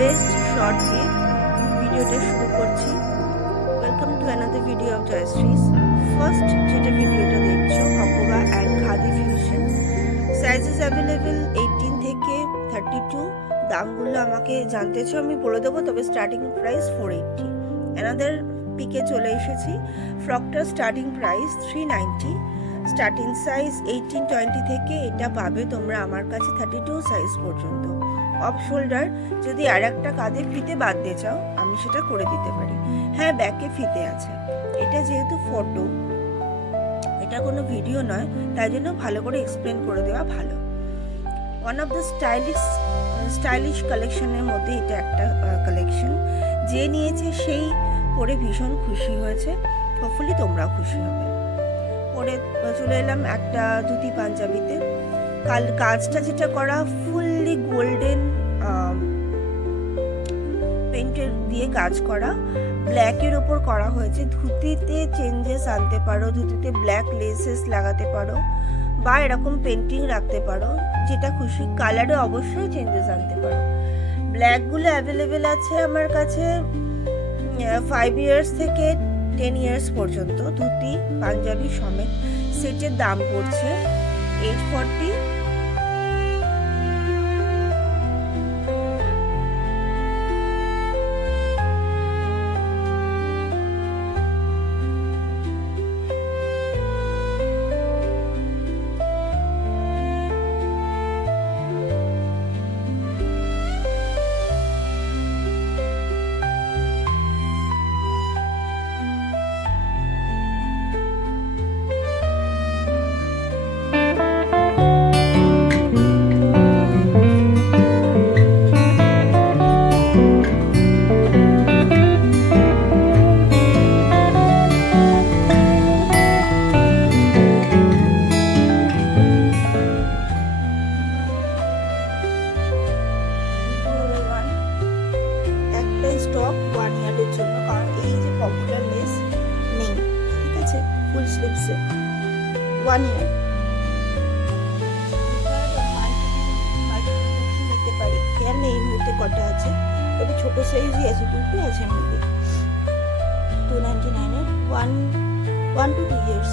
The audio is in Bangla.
বেস্ট শর্ট দিয়ে ভিডিওটা শুরু করছি। Welcome to another video of Joyshree's. First যেটা ভিডিওটা দেখছো Hakoba and khadi fusion, sizes available 18 থেকে 32। দামগুলো আমাকে জানতেছো, আমি বলে দেবো, তবে স্টার্টিং প্রাইস 480। অ্যানাদার পিকে চলে এসেছি। ফ্রকটার স্টার্টিং প্রাইস 390। স্টার্টিং সাইজ 18-20 থেকে এটা পাবে তোমরা আমার কাছে 32 সাইজ পর্যন্ত। অফ শোল্ডার যদি আর একটা কাঁধে ফিতে বাদ দিয়ে চাও আমি সেটা করে দিতে পারি। হ্যাঁ, ব্যাকে ফিতে আছে। এটা যেহেতু ফটো, এটা কোনো ভিডিও নয়, তাই জন্য ভালো করে এক্সপ্লেন করে দেওয়া ভালো। ওয়ান অফ দ্য স্টাইলিশ কালেকশনের মধ্যে এটা একটা কালেকশন। যে নিয়েছে সেই পরে ভীষণ খুশি হয়েছে, হোপফুলি তোমরাও খুশি হবে। পরে চলে এলাম একটা ধুতি পাঞ্জাবিতে। কাজটা যেটা করা ফুললি গোল্ডেন পেন্টের দিয়ে কাজ করা, ব্ল্যাকের ওপর করা হয়েছে। ধুতিতে চেঞ্জেস আনতে পারো, ধুতিতে ব্ল্যাক লেসেস লাগাতে পারো বা এরকম পেন্টিং রাখতে পারো, যেটা খুশি। কালারে অবশ্যই চেঞ্জেস আনতে পারো। ব্ল্যাকগুলো অ্যাভেলেবেল আছে আমার কাছে 5 ইয়ার্স থেকে 10 ইয়ার্স পর্যন্ত, ধুতি পাঞ্জাবি সমেত। সেটের দাম পড়ছে 840। স্টক 1 ইয়ারের জন্য, কারণ এই যে পপুলার লেস নেই, ঠিক আছে, ফুল স্লিভসে 1 ইয়ার নিতে পারি। খেয়াল নেই এই মুহূর্তে কটা আছে, তবে ছোট সাইজই আছে, দুটো আছে মেবি। 299 এর 1 to 2 ইয়ার্স।